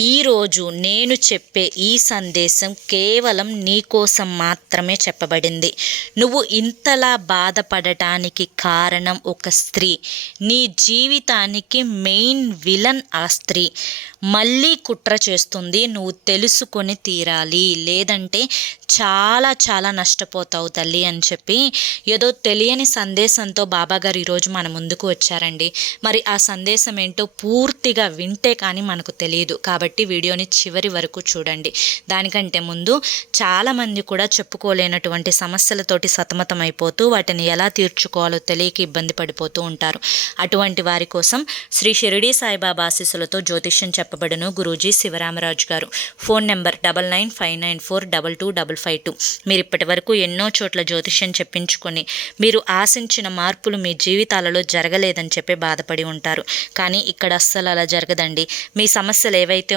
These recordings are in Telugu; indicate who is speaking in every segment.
Speaker 1: ఈరోజు నేను చెప్పే ఈ సందేశం కేవలం నీ కోసం మాత్రమే చెప్పబడింది. నువ్వు ఇంతలా బాధపడటానికి కారణం ఒక స్త్రీ. నీ జీవితానికి మెయిన్ విలన్ ఆ స్త్రీ. మళ్ళీ కుట్ర చేస్తుంది నువ్వు తెలుసుకొని తీరాలి. లేదంటే చాలా చాలా నష్టపోతావు తల్లి అని చెప్పి ఏదో తెలియని సందేశంతో బాబాగారు ఈరోజు మన ముందుకు వచ్చారండి. మరి ఆ సందేశం ఏంటో పూర్తిగా వింటే కానీ మనకు తెలియదు. కాబట్టి వీడియోని చివరి వరకు చూడండి. దానికంటే ముందు చాలామంది కూడా చెప్పుకోలేనటువంటి సమస్యలతోటి సతమతం అయిపోతూ వాటిని ఎలా తీర్చుకోవాలో తెలియక ఇబ్బంది పడిపోతూ ఉంటారు. అటువంటి వారి కోసం శ్రీ షిరిడి సాయిబాబా ఆశీస్సులతో జ్యోతిష్యం చెప్పబడును గురూజీ శివరామరాజు గారు. Phone number double nine five nine four double two double five two. మీరు ఇప్పటి వరకు ఎన్నో చోట్ల జ్యోతిష్యం చెప్పించుకొని మీరు ఆశించిన మార్పులు మీ జీవితాలలో జరగలేదని చెప్పి బాధపడి ఉంటారు. కానీ ఇక్కడ అస్సలు అలా జరగదండి. మీ సమస్యలు ఏవైతే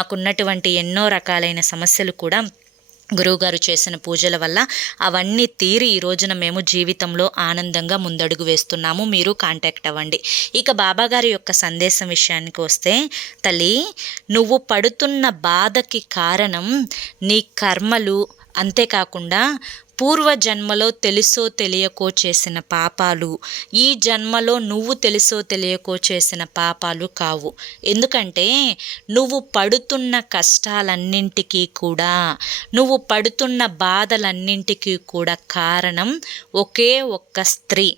Speaker 1: మాకున్నటువంటి ఎన్నో రకాలైన సమస్యలు కూడా గురువుగారు చేసిన పూజల వల్ల అవన్నీ తీరి ఈ రోజున మేము జీవితంలో ఆనందంగా ముందడుగు వేస్తున్నాము. మీరు కాంటాక్ట్ అవ్వండి. ఇక బాబాగారి యొక్క సందేశం విషయానికి వస్తే తల్లి నువ్వు పడుతున్న బాధకి కారణం నీ కర్మలు అంతేకాకుండా పూర్వజన్మలో తెలుసో తెలియకో చేసిన పాపాలు ఈ జన్మలో నువ్వు తెలుసో తెలియకో చేసిన పాపాలు కావు. ఎందుకంటే నువ్వు పడుతున్న కష్టాలన్నింటికీ కూడా నువ్వు పడుతున్న బాధలన్నింటికీ కూడా కారణం ఒకే ఒక్క స్త్రీ.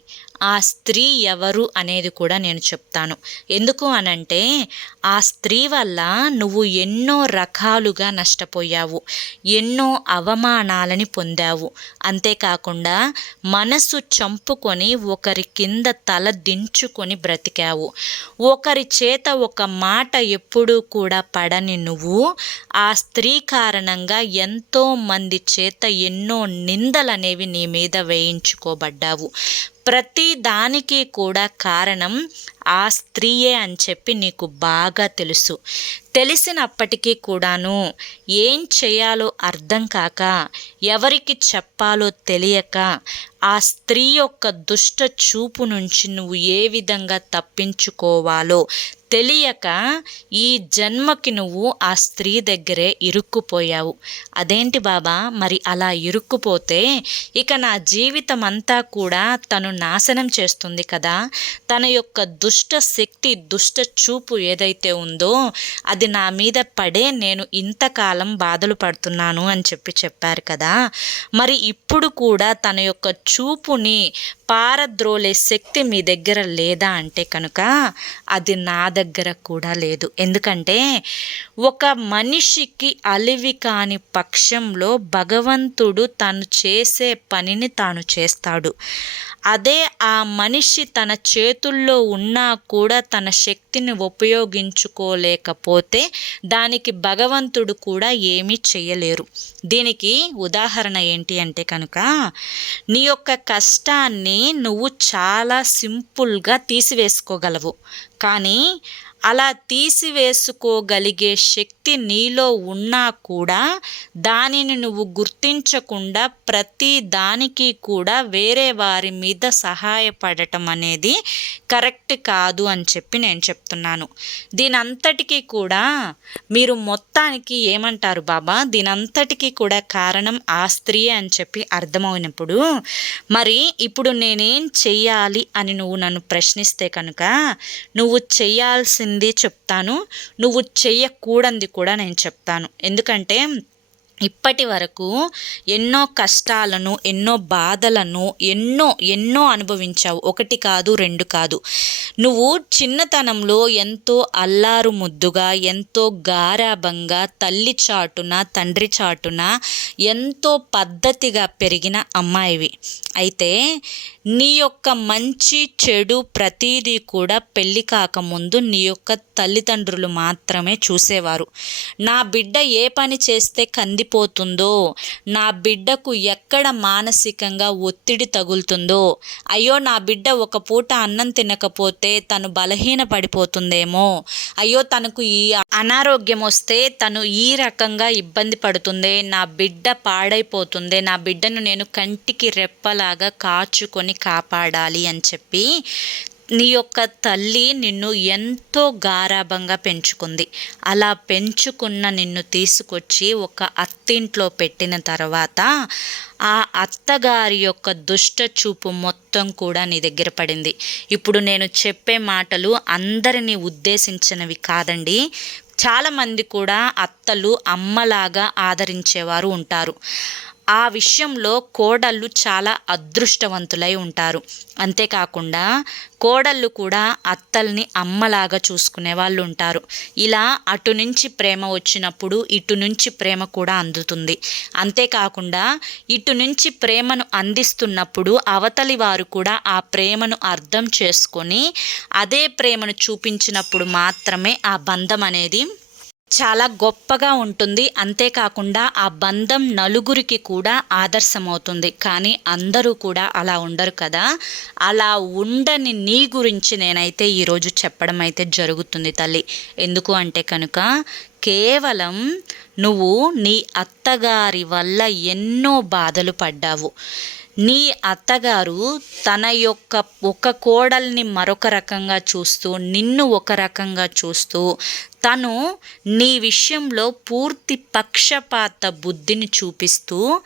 Speaker 1: ఆ స్త్రీ ఎవరు అనేది కూడా నేను చెప్తాను. ఎందుకు అనంటే ఆ స్త్రీ వల్ల నువ్వు ఎన్నో రకాలుగా నష్టపోయావు ఎన్నో అవమానాలని పొందావు. అంతేకాకుండా మనసు చంపుకొని ఒకరి కింద తల దించుకొని బ్రతికావు. ఒకరి చేత ఒక మాట ఎప్పుడూ కూడా పడని నువ్వు ఆ స్త్రీ కారణంగా ఎంతో మంది చేత ఎన్నో నిందలనేవి నీ మీద వేయించుకోబడ్డావు. ప్రతి దానికి కూడా కారణం ఆ స్త్రీయే అని చెప్పి నీకు బాగా తెలుసు. తెలిసినప్పటికీ కూడాను ఏం చేయాలో అర్థం కాక ఎవరికి చెప్పాలో తెలియక ఆ స్త్రీ యొక్క దుష్ట చూపు నుంచి నువ్వు ఏ విధంగా తప్పించుకోవాలో తెలియక ఈ జన్మకి నువ్వు ఆ స్త్రీ దగ్గరే ఇరుక్కుపోయావు. అదేంటి బాబా? మరి అలా ఇరుక్కుపోతే ఇక నా జీవితం అంతా కూడా తను నాశనం చేస్తుంది కదా? తన యొక్క దుష్ దుష్ట శక్తి దుష్ట చూపు ఏదైతే ఉందో అది నా మీద పడే నేను ఇంతకాలం బాధలు పడుతున్నాను అని చెప్పి చెప్పారు కదా. మరి ఇప్పుడు కూడా తన యొక్క చూపుని పారద్రోలే శక్తి మీ దగ్గర లేదా అంటే కనుక అది నా దగ్గర కూడా లేదు. ఎందుకంటే ఒక మనిషికి అలివి కాని పక్షంలో భగవంతుడు తను చేసే పనిని తాను చేస్తాడు. అదే ఆ మనిషి తన చేతుల్లో ఉన్న కూడా తన శక్తిని ఉపయోగించుకోలేకపోతే దానికి భగవంతుడు కూడా ఏమీ చేయలేరు. దీనికి ఉదాహరణ ఏంటి అంటే కనుక నీ యొక్క కష్టాన్ని నువ్వు చాలా సింపుల్గా తీసివేసుకోగలవు. కానీ అలా తీసివేసుకోగలిగే శక్తి నీలో ఉన్నా కూడా దానిని నువ్వు గుర్తించకుండా ప్రతి దానికి కూడా వేరే వారి మీద సహాయపడటం అనేది కరెక్ట్ కాదు అని చెప్పి నేను చెప్తున్నాను. దీనంతటికీ కూడా మీరు మొత్తానికి ఏమంటారు బాబా? దీనంతటికీ కూడా కారణం ఆ స్త్రీ అని చెప్పి అర్థమైనప్పుడు మరి ఇప్పుడు నేనేం చెయ్యాలి అని నువ్వు నన్ను ప్రశ్నిస్తే కనుక నువ్వు చేయాల్సిన ఉంది చెప్తాను. నువ్వు చెయ్యకూడంది కూడా నేను చెప్తాను. ఎందుకంటే ఇప్పటి వరకు ఎన్నో కష్టాలను ఎన్నో బాధలను ఎన్నో ఎన్నో అనుభవించావు. ఒకటి కాదు రెండు కాదు. నువ్వు చిన్నతనంలో ఎంతో అల్లారు ముద్దుగా ఎంతో గారాభంగా తల్లి చాటున తండ్రి చాటున ఎంతో పద్ధతిగా పెరిగిన అమ్మాయివి. అయితే నీ యొక్క మంచి చెడు ప్రతీదీ కూడా పెళ్ళి కాకముందు నీ యొక్క తల్లిదండ్రులు మాత్రమే చూసేవారు. నా బిడ్డ ఏ పని చేస్తే కంది కందిపోతుందో నా బిడ్డకు ఎక్కడ మానసికంగా ఒత్తిడి తగులుతుందో అయ్యో నా బిడ్డ ఒక పూట అన్నం తినకపోతే తను బలహీన పడిపోతుందేమో అయ్యో తనకు ఈ అనారోగ్యం వస్తే తను ఈ రకంగా ఇబ్బంది పడుతుంది నా బిడ్డ పాడైపోతుంది నా బిడ్డను నేను కంటికి రెప్పలాగా కాచుకొని కాపాడాలి అని చెప్పి నీ యొక్క తల్లి నిన్ను ఎంతో గారాభంగా పెంచుకుంది. అలా పెంచుకున్న నిన్ను తీసుకొచ్చి ఒక అత్తింట్లో పెట్టిన తర్వాత ఆ అత్తగారి యొక్క దుష్ట చూపు మొత్తం కూడా నీ దగ్గర పడింది. ఇప్పుడు నేను చెప్పే మాటలు అందరినీ ఉద్దేశించినవి కాదండి. చాలామంది కూడా అత్తలు అమ్మలాగా ఆదరించేవారు ఉంటారు. ఆ విషయంలో కోడళ్ళు చాలా అదృష్టవంతులై ఉంటారు. అంతేకాకుండా కోడళ్ళు కూడా అత్తల్ని అమ్మలాగా చూసుకునే వాళ్ళు ఉంటారు. ఇలా అటు నుంచి ప్రేమ వచ్చినప్పుడు ఇటు నుంచి ప్రేమ కూడా అందుతుంది. అంతేకాకుండా ఇటు నుంచి ప్రేమను అందిస్తున్నప్పుడు అవతలి వారు కూడా ఆ ప్రేమను అర్థం చేసుకొని అదే ప్రేమను చూపించినప్పుడు మాత్రమే ఆ బంధం అనేది చాలా గొప్పగా ఉంటుంది. అంతేకాకుండా ఆ బంధం నలుగురికి కూడా ఆదర్శమవుతుంది. కానీ అందరూ కూడా అలా ఉండరు కదా. అలా ఉండని నీ గురించి నేనైతే ఈరోజు చెప్పడం అయితే జరుగుతుంది తల్లి. ఎందుకు అంటే కనుక కేవలం నువ్వు నీ అత్తగారి వల్ల ఎన్నో బాధలు పడ్డావు. నీ అత్తగారు తన యొక్క ఒక కోడల్ని మరొక రకంగా చూస్తూ నిన్ను ఒక రకంగా చూస్తూ తను నీ విషయంలో పూర్తి పక్షపాత బుద్ధిని చూపిస్తూ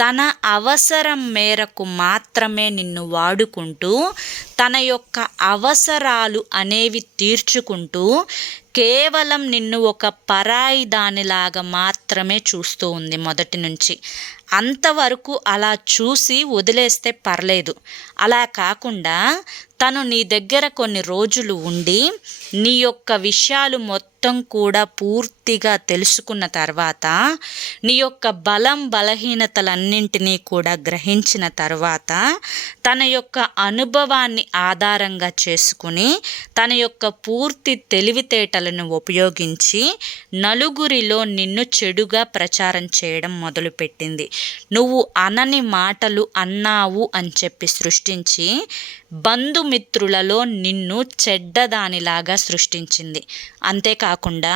Speaker 1: తన అవసరం మేరకు మాత్రమే నిన్ను వాడుకుంటూ తన యొక్క అవసరాలు అనేవి తీర్చుకుంటూ కేవలం నిన్ను ఒక పరాయి దానిలాగా మాత్రమే చూస్తూ ఉంది మొదటి నుంచి. అంతవరకు అలా చూసి వదిలేస్తే పర్లేదు. అలా కాకుండా తను నీ దగ్గర కొన్ని రోజులు ఉండి నీ యొక్క విషయాలు మొత్తం కూడా పూర్తిగా తెలుసుకున్న తర్వాత నీ యొక్క బలం బలహీనతలన్నింటినీ కూడా గ్రహించిన తర్వాత తన యొక్క అనుభవాన్ని ఆధారంగా చేసుకుని తన యొక్క పూర్తి తెలివితేటలను ఉపయోగించి నలుగురిలో నిన్ను చెడుగా ప్రచారం చేయడం మొదలుపెట్టింది. నువ్వు అనని మాటలు అన్నావు అని చెప్పి సృష్టించి బంధుమిత్రులలో నిన్ను చెడ్డదానిలాగా సృష్టించింది. అంతేకాకుండా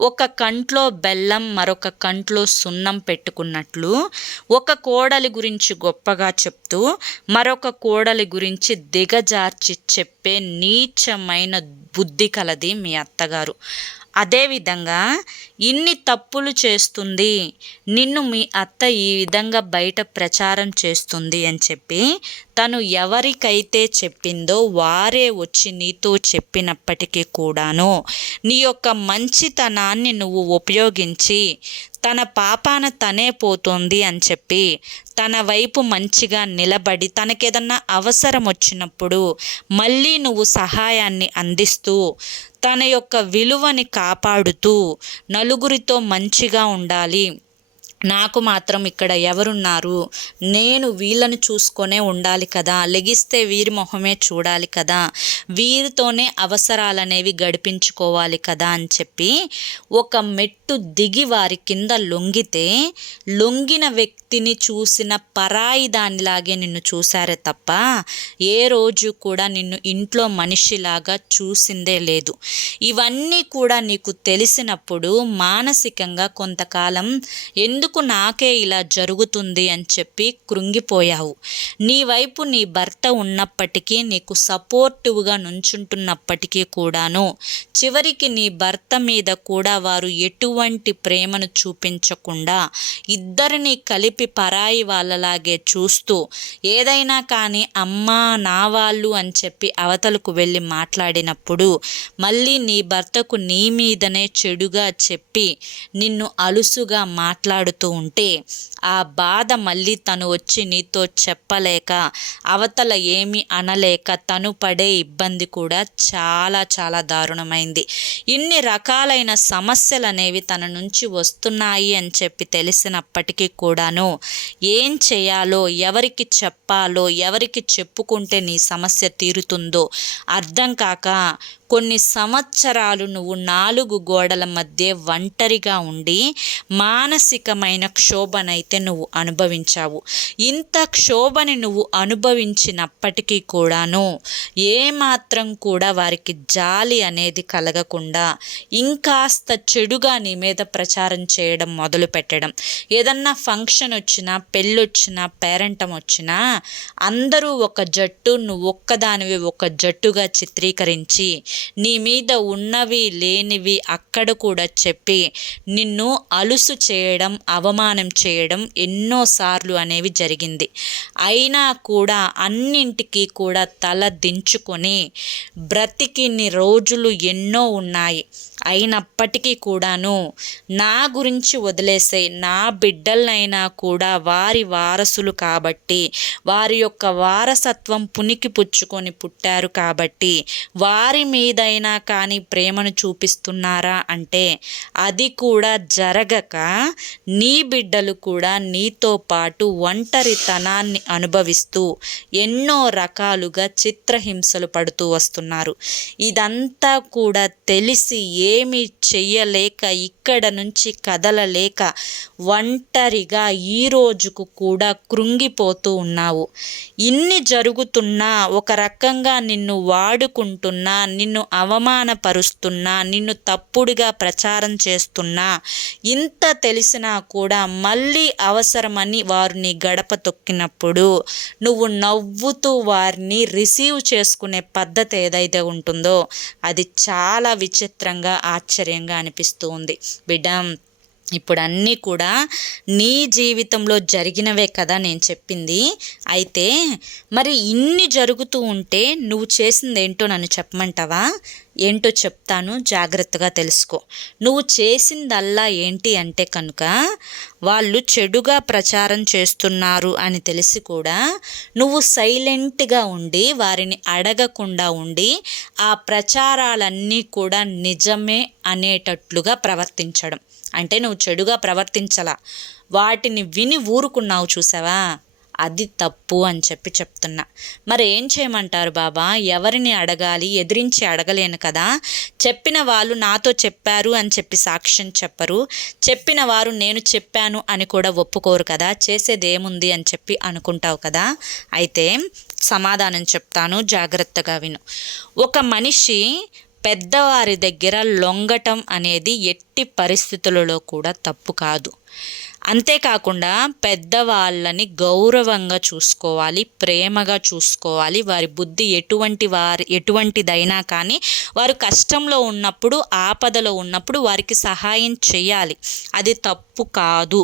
Speaker 1: ఒక కంట్లో బెల్లం మరొక కంట్లో సున్నం పెట్టుకున్నట్లు ఒక కోడలి గురించి గొప్పగా చెప్తూ మరొక కోడలి గురించి దిగజార్చి చెప్పే నీచమైన బుద్ధి కలది మీ అత్తగారు. అదేవిధంగా ఇన్ని తప్పులు చేస్తుంది నిన్ను మీ అత్త ఈ విధంగా బయట ప్రచారం చేస్తుంది అని చెప్పి తను ఎవరికైతే చెప్పిందో వారే వచ్చి నీతో చెప్పినప్పటికీ కూడాను నీ యొక్క మంచితనాన్ని నువ్వు ఉపయోగించి తన పాపాన తనే పోతుంది అని చెప్పి తన వైపు మంచిగా నిలబడి తనకేదన్నా అవసరం వచ్చినప్పుడు మళ్ళీ నువ్వు సహాయాన్ని అందిస్తూ తన యొక్క విలువని కాపాడుతూ నలుగురితో మంచిగా ఉండాలి. నాకు మాత్రం ఇక్కడ ఎవరున్నారు? నేను వీళ్ళని చూసుకొనే ఉండాలి కదా? లెగిస్తే వీరి మొహమే చూడాలి కదా? వీరితోనే అవసరాలనేవి గడిపించుకోవాలి కదా అని చెప్పి ఒక మెట్టు దిగి వారి కింద లొంగితే లొంగిన వ్యక్తిని చూసిన పరాయి దానిలాగే నిన్ను చూశారే తప్ప ఏ రోజు కూడా నిన్ను ఇంట్లో మనిషిలాగా చూసిందే లేదు. ఇవన్నీ కూడా నీకు తెలిసినప్పుడు మానసికంగా కొంతకాలం ఎందుకు ఎందుకు నాకే ఇలా జరుగుతుంది అని చెప్పి కృంగిపోయావు? నీ వైపు నీ భర్త ఉన్నప్పటికీ నీకు సపోర్టివ్గా నుంచుంటున్నప్పటికీ కూడాను చివరికి నీ భర్త మీద కూడా వారు ఎటువంటి ప్రేమను చూపించకుండా ఇద్దరిని కలిపి పరాయి వాళ్ళలాగే చూస్తూ ఏదైనా కానీ అమ్మా నా వాళ్ళు అని చెప్పి అవతలకు వెళ్ళి మాట్లాడినప్పుడు మళ్ళీ నీ భర్తకు నీ మీదనే చెడుగా చెప్పి నిన్ను అలుసుగా మాట్లాడుతూ పడుతూ ఉంటే ఆ బాధ మళ్ళీ తను వచ్చి నీతో చెప్పలేక అవతల ఏమి అనలేక తను పడే ఇబ్బంది కూడా చాలా చాలా దారుణమైంది. ఇన్ని రకాలైన సమస్యలు అనేవి తన నుంచి వస్తున్నాయి అని చెప్పి తెలిసినప్పటికీ కూడాను ఏం చేయాలో ఎవరికి చెప్పాలో ఎవరికి చెప్పుకుంటే నీ సమస్య తీరుతుందో అర్థం కాక కొన్ని సంవత్సరాలు నువ్వు నాలుగు గోడల మధ్య ఒంటరిగా ఉండి మానసికమైన క్షోభనైతే నువ్వు అనుభవించావు. ఇంత క్షోభని నువ్వు అనుభవించినప్పటికీ కూడాను ఏమాత్రం కూడా వారికి జాలి అనేది కలగకుండా ఇంకాస్త చెడుగా నీ మీద ప్రచారం చేయడం మొదలు పెట్టడం. ఏదన్నా ఫంక్షన్ వచ్చినా పెళ్ళొచ్చినా పేరెంటం వచ్చినా అందరూ ఒక జట్టు నువ్వు ఒక్కదానివి ఒక జట్టుగా చిత్రీకరించి నీ మీద ఉన్నవి లేనివి అక్కడ కూడా చెప్పి నిన్ను అలుసు చేయడం అవమానం చేయడం ఎన్నోసార్లు అనేవి జరిగింది. అయినా కూడా అన్నింటికీ కూడా తల దించుకొని బ్రతికిన్ని రోజులు ఎన్నో ఉన్నాయి. అయినప్పటికీ కూడాను నా గురించి వదిలేసే నా బిడ్డలనైనా కూడా వారి వారసులు కాబట్టి వారి యొక్క వారసత్వం పునికి పుచ్చుకొని పుట్టారు కాబట్టి వారి మీదైనా కానీ ప్రేమను చూపిస్తున్నారా అంటే అది కూడా జరగక నీ బిడ్డలు కూడా నీతో పాటు ఒంటరితనాన్ని అనుభవిస్తూ ఎన్నో రకాలుగా చిత్రహింసలు పడుతూ వస్తున్నారు. ఇదంతా కూడా తెలిసి ఏమీ చెయ్యలేక ఇక్కడ నుంచి కదలలేక ఒంటరిగా ఈ రోజుకు కూడా కృంగిపోతూ ఉన్నావు. ఇన్ని జరుగుతున్నా ఒక రకంగా నిన్ను వాడుకుంటున్నా నిన్ను అవమానపరుస్తున్నా నిన్ను తప్పుడుగా ప్రచారం చేస్తున్నా ఇంత తెలిసినా కూడా మళ్ళీ అవసరమని వారు నీ గడప తొక్కినప్పుడు నువ్వు నవ్వుతూ వారిని రిసీవ్ చేసుకునే పద్ధతి ఏదైతే ఉంటుందో అది చాలా విచిత్రంగా ఆశ్చర్యంగా అనిపిస్తుంది బిడ్డ ఇప్పుడు అన్నీ కూడా నీ జీవితంలో జరిగినవే కదా నేను చెప్పింది. అయితే మరి ఇన్ని జరుగుతూ ఉంటే నువ్వు చేసింది ఏంటో నన్ను చెప్పమంటావా? ఏంటో చెప్తాను జాగ్రత్తగా తెలుసుకో. నువ్వు చేసిందల్లా ఏంటి అంటే కనుక వాళ్ళు చెడుగా ప్రచారం చేస్తున్నారు అని తెలిసి కూడా నువ్వు సైలెంట్గా ఉండి వారిని అడగకుండా ఉండి ఆ ప్రచారాలన్నీ కూడా నిజమే అనేటట్లుగా ప్రవర్తించడం. అంటే నువ్వు చెడుగా ప్రవర్తించలా. వాటిని విని ఊరుకున్నావు చూసావా? అది తప్పు అని చెప్పి చెప్తున్నా. మరి ఏం చేయమంటారు బాబా? ఎవరిని అడగాలి? ఎదిరించి అడగలేను కదా. చెప్పిన వాళ్ళు నాతో చెప్పారు అని చెప్పి సాక్ష్యం చెప్పరు. చెప్పిన వారు నేను చెప్పాను అని కూడా ఒప్పుకోరు కదా. చేసేదేముంది అని చెప్పి అనుకుంటావు కదా. అయితే సమాధానం చెప్తాను. జాగ్రత్తగా విను. ఒక మనిషి పెద్దవారి దగ్గర లొంగటం అనేది ఎట్టి పరిస్థితులలో కూడా తప్పు కాదు. అంతేకాకుండా పెద్దవాళ్ళని గౌరవంగా చూసుకోవాలి ప్రేమగా చూసుకోవాలి. వారి బుద్ధి ఎటువంటి వారి ఎటువంటిదైనా కానీ వారు కష్టంలో ఉన్నప్పుడు ఆపదలో ఉన్నప్పుడు వారికి సహాయం చేయాలి. అది తప్పు కాదు.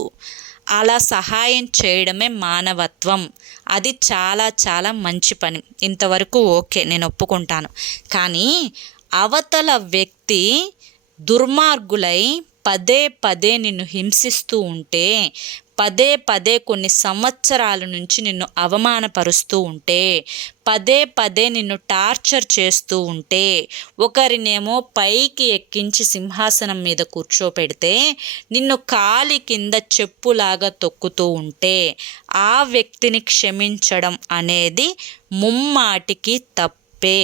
Speaker 1: అలా సహాయం చేయడమే మానవత్వం. అది చాలా చాలా మంచి పని. ఇంతవరకు ఓకే నేను ఒప్పుకుంటాను. కానీ అవతల వ్యక్తి దుర్మార్గులై పదే పదే నిన్ను హింసిస్తూ ఉంటే పదే పదే కొన్ని సంవత్సరాల నుంచి నిన్ను అవమానపరుస్తూ ఉంటే పదే పదే నిన్ను టార్చర్ చేస్తూ ఉంటే ఒకరినేమో పైకి ఎక్కించి సింహాసనం మీద కూర్చోపెడితే నిన్ను కాలి కింద చెప్పులాగా తొక్కుతూ ఉంటే ఆ వ్యక్తిని క్షమించడం అనేది ముమ్మాటికి తప్పే.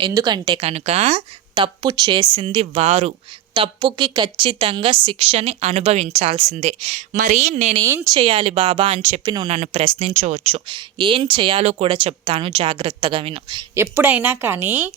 Speaker 1: ఎందుకంటే కనుక తప్పు చేసింది వారు. తప్పుకి ఖచ్చితంగా శిక్షని అనుభవించాల్సిందే. మరి నేనేం చేయాలి బాబా అని చెప్పి నువ్వు నన్ను ప్రశ్నించవచ్చు. ఏం చేయాలో కూడా చెప్తాను. జాగ్రత్తగా విను. ఎప్పుడైనా కానీ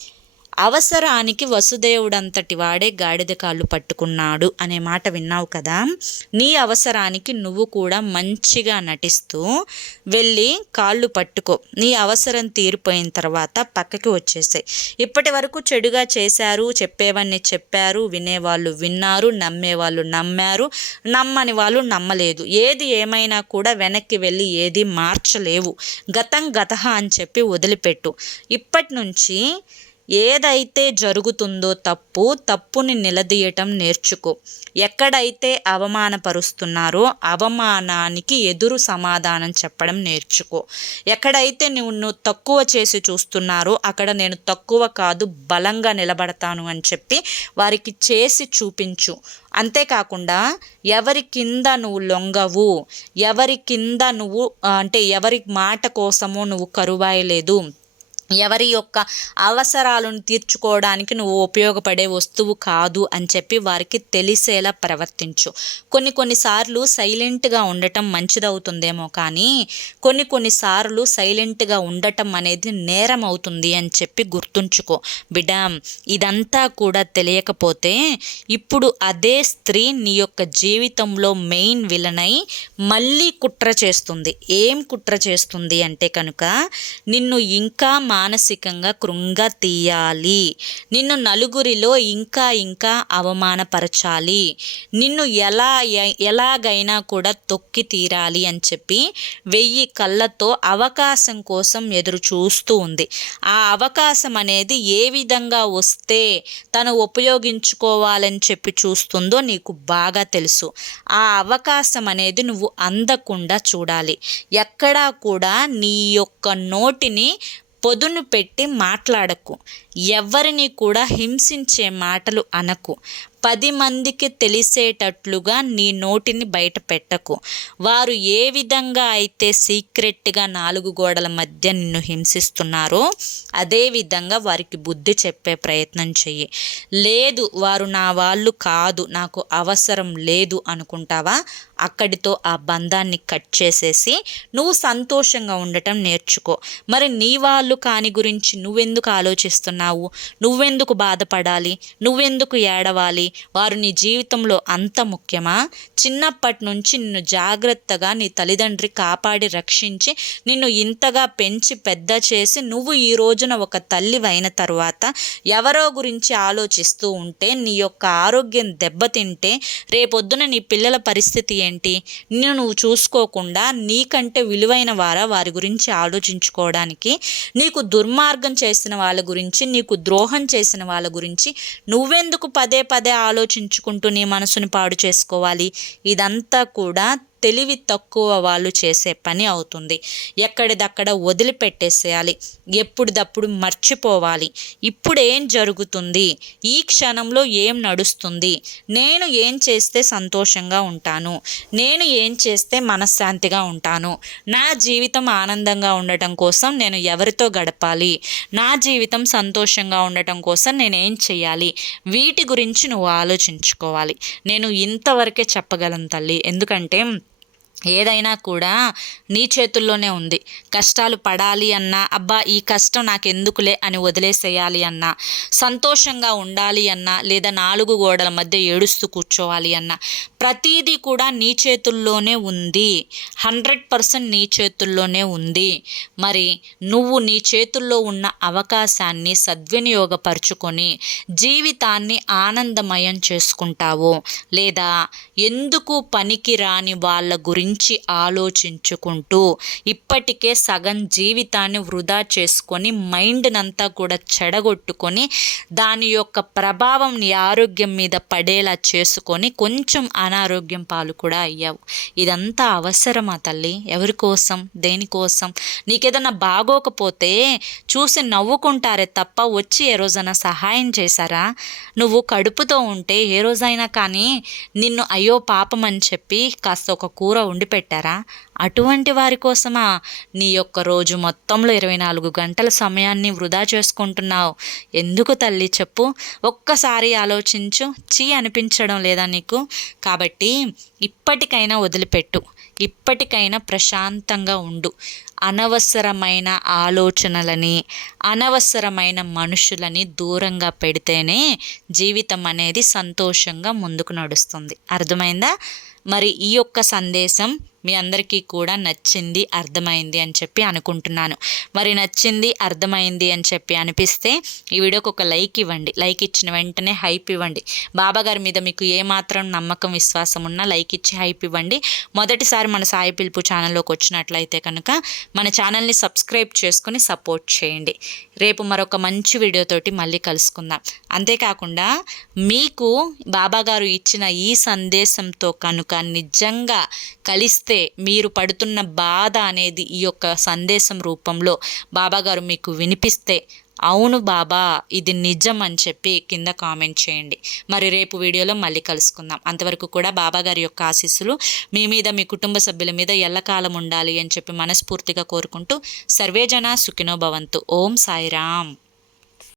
Speaker 1: అవసరానికి వసుదేవుడంతటి వాడే గాడిద కాళ్ళు పట్టుకున్నాడు అనే మాట విన్నావు కదా. నీ అవసరానికి నువ్వు కూడా మంచిగా నటిస్తూ వెళ్ళి కాళ్ళు పట్టుకో. నీ అవసరం తీరిపోయిన తర్వాత పక్కకి వచ్చేసాయి. ఇప్పటి వరకు చెడుగా చేశారు చెప్పేవన్నీ చెప్పారు వినేవాళ్ళు విన్నారు నమ్మేవాళ్ళు నమ్మారు. నమ్మని వాళ్ళు నమ్మలేదు. ఏది ఏమైనా కూడా వెనక్కి వెళ్ళి ఏది మార్చలేవు. గతం గత అని చెప్పి వదిలిపెట్టు. ఇప్పటి నుంచి ఏదైతే జరుగుతుందో తప్పు తప్పుని నిలదీయటం నేర్చుకో. ఎక్కడైతే అవమానపరుస్తున్నారో అవమానానికి ఎదురు సమాధానం చెప్పడం నేర్చుకో. ఎక్కడైతే నువ్వు నువ్వు తక్కువ చేసి చూస్తున్నారో అక్కడ నేను తక్కువ కాదు బలంగా నిలబడతాను అని చెప్పి వారికి చేసి చూపించు. అంతేకాకుండా ఎవరి కింద నువ్వు లొంగవు ఎవరి కింద నువ్వు అంటే ఎవరి మాట కోసమో నువ్వు కరువాయలేదు ఎవరి యొక్క అవసరాలను తీర్చుకోవడానికి నువ్వు ఉపయోగపడే వస్తువు కాదు అని చెప్పి వారికి తెలిసేలా ప్రవర్తించు. కొన్ని కొన్నిసార్లు సైలెంట్గా ఉండటం మంచిదవుతుందేమో కానీ కొన్ని కొన్నిసార్లు సైలెంట్గా ఉండటం అనేది నేరం అవుతుంది అని చెప్పి గుర్తుంచుకో. బిడ్డ ఇదంతా కూడా తెలియకపోతే ఇప్పుడు అదే స్త్రీ నీ యొక్క జీవితంలో మెయిన్ విలనై మళ్ళీ కుట్ర చేస్తుంది. ఏం కుట్ర చేస్తుంది అంటే కనుక నిన్ను ఇంకా మానసికంగా కృంగ తీయాలి. నిన్ను నలుగురిలో ఇంకా ఇంకా అవమానపరచాలి. నిన్ను ఎలా ఎలాగైనా కూడా తొక్కి తీరాలి అని చెప్పి వెయ్యి కళ్ళతో అవకాశం కోసం ఎదురు చూస్తూ ఉంది. ఆ అవకాశం అనేది ఏ విధంగా వస్తే తను ఉపయోగించుకోవాలని చెప్పి చూస్తుందో నీకు బాగా తెలుసు. ఆ అవకాశం అనేది నువ్వు అందకుండా చూడాలి. ఎక్కడా కూడా నీ యొక్క నోటిని పొదును పెట్టి మాట్లాడకు. ఎవరిని కూడా హింసించే మాటలు అనకు. పది మందికి తెలిసేటట్లుగా నీ నోటిని బయట పెట్టకు. వారు ఏ విధంగా అయితే సీక్రెట్గా నాలుగు గోడల మధ్య నిన్ను హింసిస్తున్నారో అదే విధంగా వారికి బుద్ధి చెప్పే ప్రయత్నం చెయ్యి. లేదు వారు నా వాళ్ళు కాదు నాకు అవసరం లేదు అనుకుంటావా? అక్కడితో ఆ బంధాన్ని కట్ చేసేసి నువ్వు సంతోషంగా ఉండటం నేర్చుకో. మరి నీ వాళ్ళు కాని గురించి నువ్వెందుకు ఆలోచిస్తున్నావు? నువ్వెందుకు బాధపడాలి? నువ్వెందుకు ఏడవాలి? వారు నీ జీవితంలో అంత ముఖ్యమా? చిన్నప్పటి నుంచి నిన్ను జాగ్రత్తగా నీ తల్లిదండ్రి కాపాడి రక్షించి నిన్ను ఇంతగా పెంచి పెద్ద చేసి నువ్వు ఈ రోజున ఒక తల్లి అయిన తర్వాత ఎవరో గురించి ఆలోచిస్తూ ఉంటే నీ యొక్క ఆరోగ్యం దెబ్బతింటే రేపొద్దున నీ పిల్లల పరిస్థితి ఏంటి? నిన్ను నువ్వు చూసుకోకుండా నీకంటే విలువైన వారా వారి గురించి ఆలోచించుకోవడానికి నీకు దుర్మార్గం చేసిన వాళ్ళ గురించి నీకు ద్రోహం చేసిన వాళ్ళ గురించి నువ్వెందుకు పదే పదే ఆలోచించుకుంటూ నీ మనసుని పాడు చేసుకోవాలి. ఇదంతా కూడా తెలివి తక్కువ వాళ్ళు చేసే పని అవుతుంది. ఎక్కడిదక్కడ వదిలిపెట్టేసేయాలి. ఎప్పుడిదప్పుడు మర్చిపోవాలి. ఇప్పుడు ఏం జరుగుతుంది? ఈ క్షణంలో ఏం నడుస్తుంది? నేను ఏం చేస్తే సంతోషంగా ఉంటాను? నేను ఏం చేస్తే మనశ్శాంతిగా ఉంటాను? నా జీవితం ఆనందంగా ఉండటం కోసం నేను ఎవరితో గడపాలి? నా జీవితం సంతోషంగా ఉండటం కోసం నేను ఏం చేయాలి? వీటి గురించి నువ్వు ఆలోచించుకోవాలి. నేను ఇంతవరకే చెప్పగలను తల్లి. ఎందుకంటే ఏదైనా కూడా నీ చేతుల్లోనే ఉంది. కష్టాలు పడాలి అన్నా అబ్బా ఈ కష్టం నాకు ఎందుకులే అని వదిలేసేయాలి అన్నా సంతోషంగా ఉండాలి అన్నా లేదా నాలుగు గోడల మధ్య ఏడుస్తూ కూర్చోవాలి అన్నా ప్రతీదీ కూడా నీ చేతుల్లోనే ఉంది. హండ్రెడ్ పర్సెంట్ నీ చేతుల్లోనే ఉంది. మరి నువ్వు నీ చేతుల్లో ఉన్న అవకాశాన్ని సద్వినియోగపరుచుకొని జీవితాన్ని ఆనందమయం చేసుకుంటావు లేదా ఎందుకు పనికి రాని వాళ్ళ గురించి ఆలోచించుకుంటూ ఇప్పటికే సగం జీవితాన్ని వృధా చేసుకొని మైండ్నంతా కూడా చెడగొట్టుకొని దాని యొక్క ప్రభావం నీ ఆరోగ్యం మీద పడేలా చేసుకొని కొంచెం అనారోగ్యం పాలు కూడా అయ్యావు. ఇదంతా అవసరమా తల్లి? ఎవరి కోసం దేనికోసం? నీకేదన్నా బాగోకపోతే చూసి నవ్వుకుంటారే తప్ప వచ్చి ఏ రోజైనా సహాయం చేశారా? నువ్వు కడుపుతో ఉంటే ఏ రోజైనా కానీ నిన్ను అయ్యో పాపం అని చెప్పి కాస్త ఒక కూర ఉండి వండి పెట్టారా అటువంటి వారి కోసమా నీ యొక్క రోజు మొత్తంలో ఇరవై నాలుగు గంటల సమయాన్ని వృధా చేసుకుంటున్నావు? ఎందుకు తల్లి చెప్పు. ఒక్కసారి ఆలోచించు. చీ అనిపించడం లేదా నీకు? కాబట్టి ఇప్పటికైనా వదిలిపెట్టు. ఇప్పటికైనా ప్రశాంతంగా ఉండు. అనవసరమైన ఆలోచనలని అనవసరమైన మనుషులని దూరంగా పెడితేనే జీవితం అనేది సంతోషంగా ముందుకు నడుస్తుంది. అర్థమైందా? మరి ఈ యొక్క సందేశం మీ అందరికీ కూడా నచ్చింది అర్థమైంది అని చెప్పి అనుకుంటున్నాను. మరి నచ్చింది అర్థమైంది అని చెప్పి అనిపిస్తే ఈ వీడియోకి ఒక లైక్ ఇవ్వండి. లైక్ ఇచ్చిన వెంటనే హైప్ ఇవ్వండి. బాబాగారి మీద మీకు ఏమాత్రం నమ్మకం విశ్వాసం ఉన్నా లైక్ ఇచ్చి హైప్ ఇవ్వండి. మొదటిసారి మన సాయి పిలుపు ఛానల్లోకి వచ్చినట్లయితే కనుక మన ఛానల్ని సబ్స్క్రైబ్ చేసుకుని సపోర్ట్ చేయండి. రేపు మరొక మంచి వీడియోతోటి మళ్ళీ కలుసుకుందాం. అంతేకాకుండా మీకు బాబాగారు ఇచ్చిన ఈ సందేశంతో కనుక నిజంగా కలిస్తే మీరు పడుతున్న బాధ అనేది ఈ యొక్క సందేశం రూపంలో బాబాగారు మీకు వినిపిస్తే అవును బాబా ఇది నిజం అని చెప్పి కింద కామెంట్ చేయండి. మరి రేపు వీడియోలో మళ్ళీ కలుసుకుందాం. అంతవరకు కూడా బాబా గారి యొక్క ఆశీస్సులు మీ మీద మీ కుటుంబ సభ్యుల మీద ఎల్లకాలం ఉండాలి అని చెప్పి మనస్ఫూర్తిగా కోరుకుంటూ సర్వేజన సుఖినో భవంతు. ఓం సాయిరామ్.